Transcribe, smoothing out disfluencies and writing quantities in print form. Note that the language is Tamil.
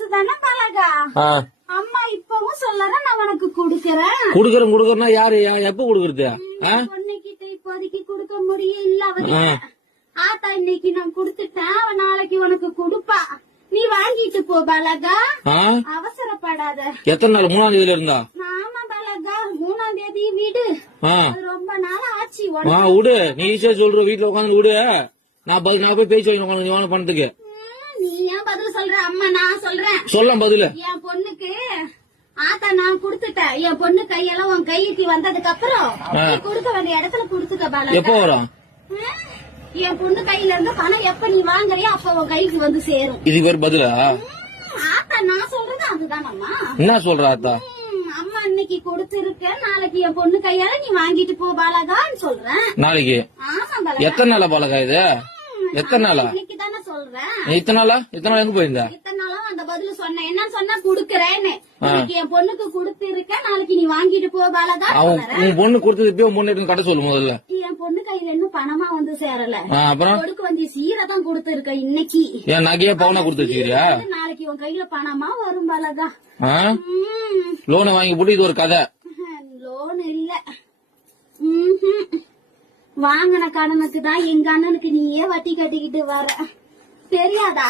காசு தானே பழகா. அம்மா இப்பவும் சொல்லறேன் நான் உனக்கு குடுக்கறேன். குடுக்கறேன்னா யாரு எப்ப குடுக்கறது? பொண்ணுகிட்ட இப்போதைக்கு குடுக்க முடியும் இல்ல. ஆத்தா இன்னைக்கு நான் குடுத்துட்டேன், அவன் நாளைக்கு உனக்கு குடுப்பா. நீ வாங்கிட்டு போ பலகா, அவசரப்படாத. எத்தனை நாள்? 3ஆம் தேதியில இருந்தா? ஆமா பலகா, 3ஆம் தேதி வீடு. ரொம்ப நாள் ஆச்சு. விடு, நீ ஈஸியா சொல்ற. வீட்டுல உட்காந்து விடு, நான் போய் பேச்சு வாங்கி நீ வாங்க பணத்துக்கு. நீ ஏன் பதில் சொல்ற? அம்மா நான் சொல்றேன். சொல்ல பதில். என் பொண்ணுக்கு ஆத்தா நான் குடுத்துட்டேன். என் பொண்ணு கையெல்லாம் உன் கைக்கு வந்ததுக்கு அப்புறம் குடுக்க வேண்டிய இடத்துல குடுத்துக்க பலகா. எப்போ வரும்? என் பொண்ணு கையில இருந்து பணம் எப்ப நீ வாங்குறியோ அப்ப உன் கைக்கு வந்து சேரும். இதுக்கு பேர் பதிலா? ஆத்தா நான் சொல்றது அதுதானம்மா. என்ன சொல்ற ஆத்தா? அம்மா இன்னைக்கு கொடுத்திருக்க, நாளைக்கு என் பொண்ணு கையால நீ வாங்கிட்டு போ பாலகான்னு சொல்றேன். நாளைக்கு? ஆமா பாலகா. எத்தனை நாளா பாலகா இது? எத்தனை நாளா? இன்னைக்கு தானே சொல்றேன். இத்தனை நாளா? இத்தனை நாள் எங்க போயிருந்த? இத்தனை நாளா அந்த பதில் சொன்னேன். என்ன சொன்னா குடுக்கறேன்னு. இன்னைக்கு என் பொண்ணுக்கு கொடுத்திருக்க, நாளைக்கு நீ வாங்கிட்டு போ பாலகா. உன் பொண்ணு கொடுத்தது இப்ப பொண்ணு கட்ட சொல்லு முதல்ல. என் பொண்ணு கையில இன்னும் பணமா வந்து சேரல. அப்புறம் கொடுக்க வேண்டிய சீரை தான் கொடுத்திருக்க இன்னைக்கு. என் நகையா பவுனா கொடுத்து வச்சுக்கிறியா? நாளைக்கு உன் கையில பணமா வரும் பாலகா. லோனை வாங்கி போட்டு இது ஒரு கதை. லோன் இல்ல, வாங்கின கடனுக்கு தான் எங்க அண்ணனுக்கு நீயே வட்டி கட்டிக்கிட்டு வர. தெரியாதா?